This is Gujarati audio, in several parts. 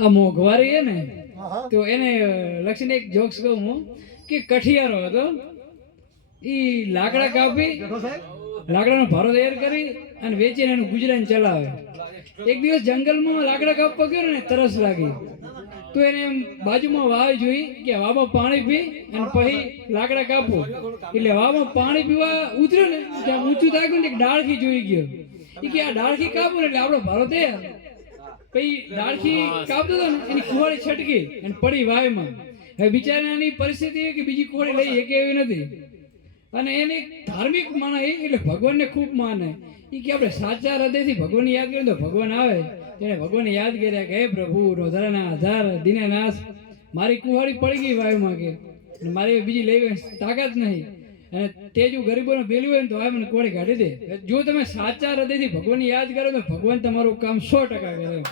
આ મોંઘવારી હે ને તો એને લક્ષીને એક જોક્સ કહું હું કે કઠિયારો હતો ઈ લાકડા કાપી લાકડાનો ભારો તૈયાર કરી અને વેચીને એનું ગુજરાન ચલાવે. એક દિવસ જંગલમાં લાકડા કાપવા ગયો ને તરસ લાગી. તો એને એમ બાજુમાં વાવ જોઈ કે વાવમાં પાણી પી અને પછી લાકડા કાપો. એટલે વાવમાં પાણી પીવા ઉતર્યો ને ત્યાં ઊંચું થાય ને એક ડાળખી જોઈ ગયો. એ કે આ ડાળખી કાપો ને એટલે આપણો ભારો તૈયાર. પછી ડાળખી કાપતો હતો ને, એની કુવાળી છટકી અને પડી વાયમાં હવે બિચારાની પરિસ્થિતિ કે બીજી કુવાળી લઈ શકે એવી નથી. અને એને ધાર્મિક માને એટલે ભગવાનને ખૂબ માને. એ કે આપણે સાચા હૃદયથી ભગવાનને યાદ કરીએ તો ભગવાન આવે. એને ભગવાનને યાદ કર્યા કે, હે પ્રભુ, રોધારાના આધાર દિનાનાશ મારી કુવાળી પડી ગઈ વાયુમાં કે. મારી બીજી લેવી તાકાત નહીં. અને તે જો ગરીબોને પેલું હોય ને તો આ મને કોળી કાઢી દે? જો તમે સાચા હૃદયથી ભગવાનને યાદ કરો તો ભગવાન તમારું કામ સો ટકા કરે.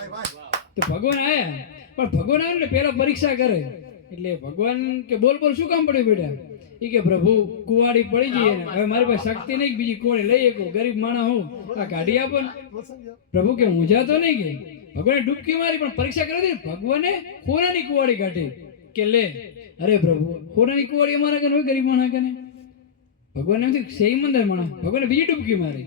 તો ભગવાન આવ્યા પણ ભગવાન આવે ને પહેલાં પરીક્ષા કરે. એટલે ભગવાન કે બોલ બોલ શું કામ પડ્યું બેટા? એ કે, પ્રભુ, કુવાડી પડી જઈએ ને હવે મારી પાસે શક્તિ નહીં બીજી કોળી લઈ શકો? ગરીબ માણસ હું. આ કાઢી આપો ને. પ્રભુ કે, હું તો નહીં કે. ભગવાને ડૂબકી મારી, પણ પરીક્ષા કરી હતી ભગવાને ખોરાની કુવાડી કાઢી કે લે. અરે પ્રભુ, ખોરાની કુવાડી અમારા કરે ગરીબ માણસ કને ભગવાન એમ સેઈ મંદર માણસ. ભગવાન બીજી ડૂબકી મારી.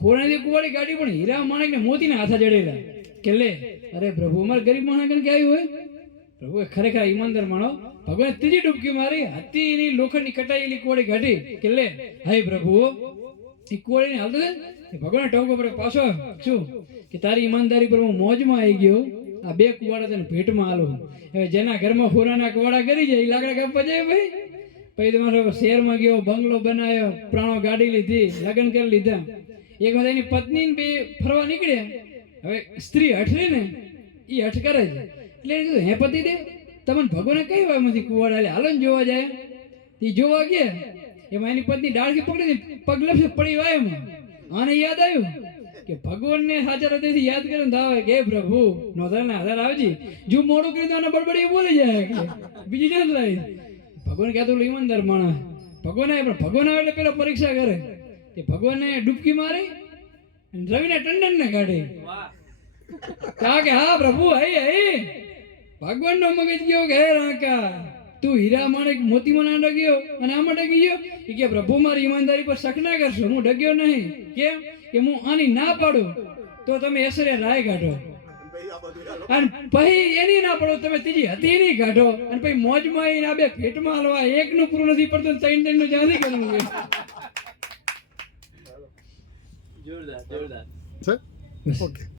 ખોરાની કુવાડી ગાડી પણ હીરા માણસ ને મોતીના હાથા જડેલા કે લે, અરે પ્રભુ, અમારે ગરીબ માણસ કે આવ્યું હોય? પ્રભુ ખરેખર ઈમાનદાર માણો ભગવાન ત્રીજી ડૂબકી મારી હત્તીની લોખંડની કટાયેલી કુવાડી ગાડી કે લે હાય પ્રભુ એ કોળીને હાલતો ભગવાન ટોકો પડે પાછો શું? કે તારી ઈમાનદારી પર હું મોજમાં આવી ગયો આ બે કુવાડા તને ભેટમાં હાલો હવે જેના ઘરમાં ખોરાના કુવાડા કરી જાય એ લાકડા કાપવા જાય ભાઈ? પછી તમારો શહેરમાં ગયો, બંગલો બનાવ્યો, પ્રાણો ગાડી લીધી, લગ્ન કરી લીધા. એક વખત એની પત્ની બે ફરવા નીકળ્યા. હવે સ્ત્રી હઠરી ને એ હઠ કરે છે. એટલે એને કીધું, હે પતિ દે, તમને ભગવાને કઈ હોય કુવાડા લે હાલો ને જોવા જાય. એ જોવા ગયા. એમાં એની પત્ની ડાળકી પકડી પગ લપસે પડી વાયમાં. આને યાદ આવ્યું કે ભગવાનને સાચા હૃદયથી યાદ કરે તો આવે કે પ્રભુ નોંધાના આધાર આવજી. જો મોડું કર્યું તો આને બળબડી બોલી જાય બીજી જ થાય ભગવાન કહેતો ઈમાનદાર માણસ, ભગવાન આવે પણ ભગવાન આવે એટલે પેલા પરીક્ષા કરે. તે ભગવાનને ડૂબકી મારી અને રવિને ટંડનને કાઢી. કા કે, હા, પ્રભુ, હઈ હઈ. ભગવાનનો મગજ ગયો કે, હે રાકા, તું હીરા માણેક મોતીમાં ના ડગ્યો અને આમાં ડગી ગયો? એ કે, પ્રભુ, મારી ઈમાનદારી પર શક ના કરશો, હું ડગ્યો નહીં. કેમ? કે હું આની ના પાડું. તો તમે એસરે રાય કાઢો. અને પછી એની ના પડો તમે ત્રીજી હતી નહીં કાઢો. અને પછી મોજમાં એના આ બે પેટમાં હલવા એકનું પૂરું નથી પડતું ત્રણ ત્રણનું જ્યાંથી કરવું જોરદાર જોરદાર. ઓકે.